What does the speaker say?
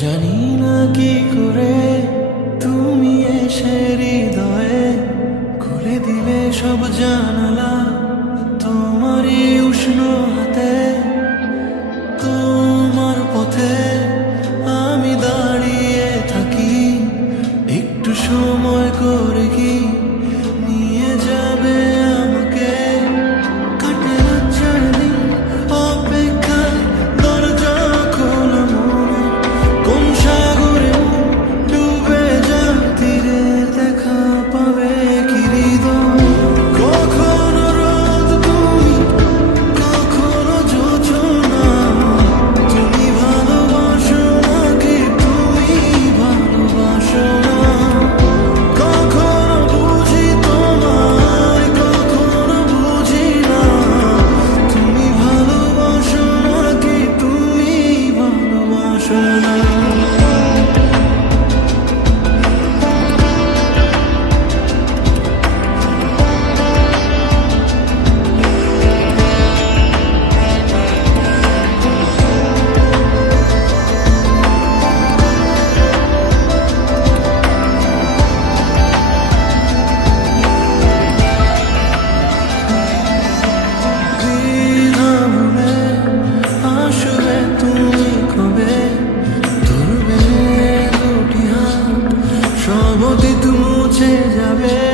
জানি না কি করে তুমি এসে হৃদয়ে খুলে দিলে সব জানালা তোমারই উষ্ণ হাতে। তোমার পথে আমি দাঁড়িয়ে থাকি, একটু সময় করে কি নিয়ে যাবে আমাকে? কাটে না চারদিন অপেক্ষায়, দরজা খোলা মনে কোন সাগরে ডুবে যায়, তীরে দেখা পাবে কি হৃদয়? কখনো রোদ তুমি, কখনো জোছনা, তুমি ভালোবাসো নাকি তুমি ভালোবাসো না? কখনো বুঝি তোমায়, কখনো বুঝি না, তুমি ভালোবাসো নাকি তুমি ভালোবাসো না? দ্বিধা ভুলে আসবে তুমি কবে, ধরবে দুটি হাত, সব অতীত মুছে যাবে।